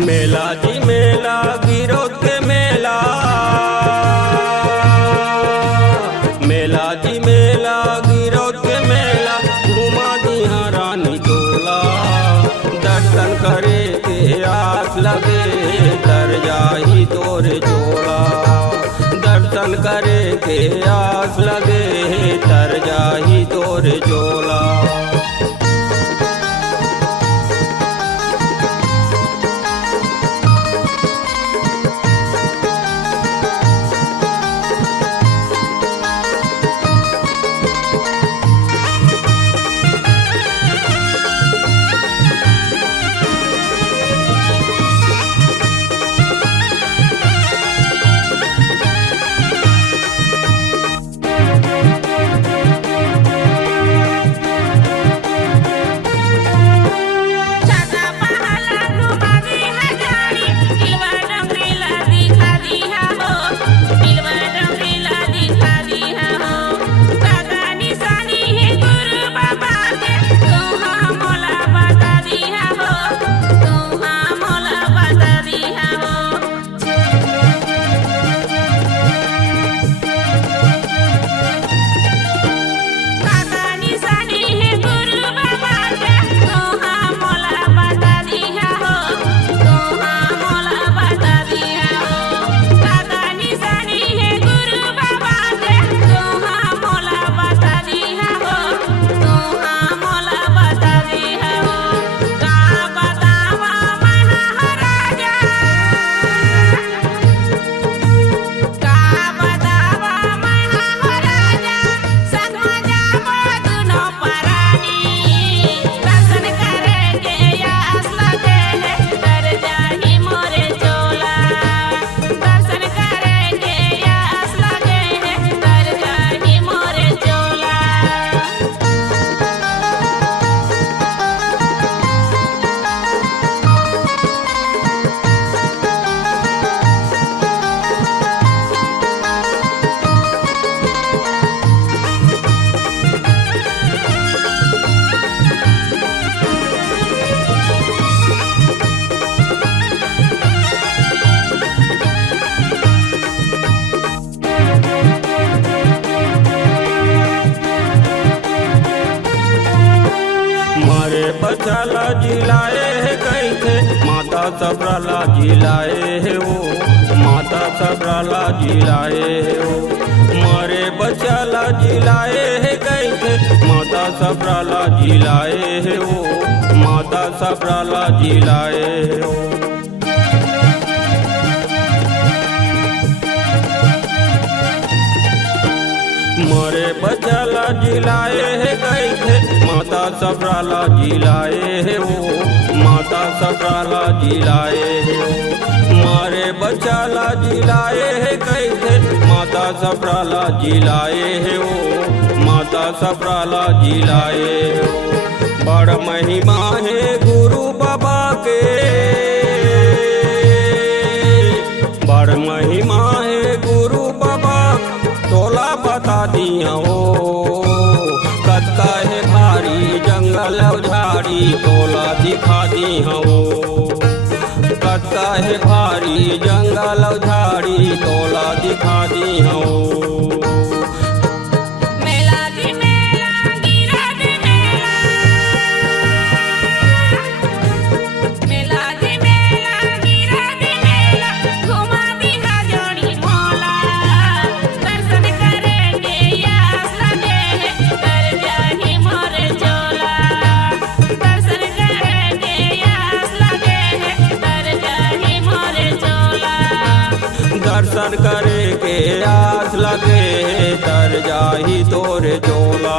मेला जी मेला गिरोध के मेला, मेला जी मेला गिरोध के मेला, घुमा दिया रानी तोला। दर्शन करे के आस लगे तर जाही तोरे चोला। दर्शन करे के आस लगे तर जाही तोरे चोला। बचाला जिलाए है कैसे माता सबराला जिलाए है वो। माता सबराला जिलाए है वो। मारे बचाला जिलाए है कैसे माता सबराला जिलाए है वो। माता सबराला जिलाए है वो। मारे बचाला जिलाए है कैसे माता सबराला जिलाए है वो। माता सबराला जिलाए है वो। मारे बचाला जिलाए है कैसे माता सबराला जिलाए है वो। माता सबराला जिलाए है वो। बड़ महिमा है गुरु बाबा के, बड़ महिमा है गुरु बाबा तोला बता दिया हो। कत्ता है भारी जंगल झाड़ी तोला दिखा दिया हो। कत्ता है भारी जंगल झाड़ी तोला दिखा दिया हो। दर्शन करे के आस लगे तर जाही तोरे चोला।